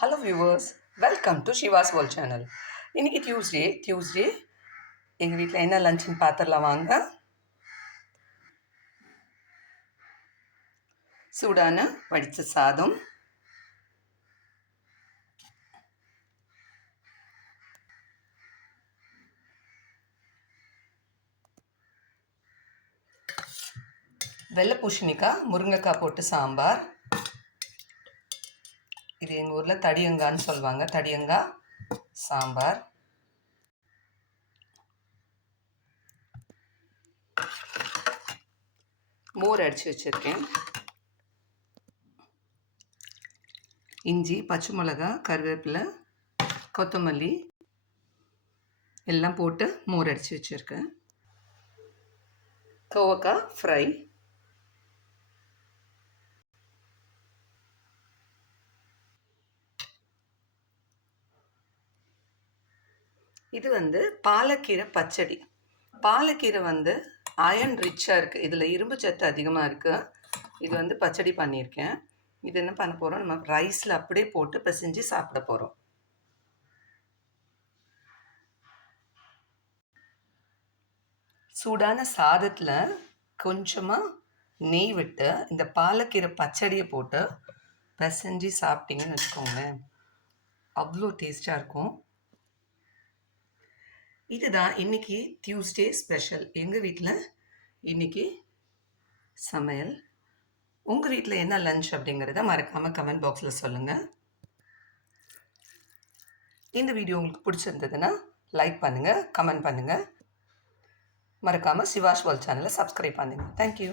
Hello viewers, welcome to Shiva's world channel. இன்றைக்கி Tuesday எங்கள் வீட்டில் என்ன லஞ்சுன்னு பார்த்துடலாம் வாங்க. சூடான வடித்த சாதம், வெள்ளை பூசணிக்காய் முருங்கைக்காய் போட்டு சாம்பார். இது எங்கள் ஊரில் தடியங்கான்னு சொல்லுவாங்க. தடியங்காய் சாம்பார். மோர் அடித்து வச்சுருக்கேன். இஞ்சி, பச்சை மிளகா, கருவேப்பிலை, கொத்தமல்லி எல்லாம் போட்டு மோர் அடித்து வச்சுருக்கேன். கோவக்காய் ஃப்ரை. இது பாலக்கீரை பச்சடி. பாலக்கீரை அயர்ன் ரிச்சாக இருக்குது. இதில் இரும்பு சத்து அதிகமாக இருக்குது. இது பச்சடி பண்ணியிருக்கேன். இது என்ன பண்ண போகிறோம், நம்ம ரைஸில் அப்படியே போட்டு பிசைஞ்சு சாப்பிட போகிறோம். சூடான சாதத்தில் கொஞ்சமாக நெய் விட்டு இந்த பாலக்கீரை பச்சடியை போட்டு பிசைஞ்சு சாப்பிட்டீங்கன்னு வச்சுக்கோங்களேன், அவ்வளோ டேஸ்ட்டாக இருக்கும். இதுதான் இன்றைக்கி டியூஸ்டே ஸ்பெஷல். எங்கள் வீட்டில் இன்றைக்கி சமையல். உங்கள் வீட்டில் என்ன லஞ்ச் அப்படிங்கிறத மறக்காமல் கமெண்ட் பாக்ஸில் சொல்லுங்கள். இந்த வீடியோ உங்களுக்கு பிடிச்சிருந்ததுன்னா லைக் பண்ணுங்கள், கமெண்ட் பண்ணுங்கள். மறக்காமல் ஷிவாஸ் வேர்ல்ட் சேனலை சப்ஸ்கிரைப் பண்ணுங்கள். தேங்க்யூ.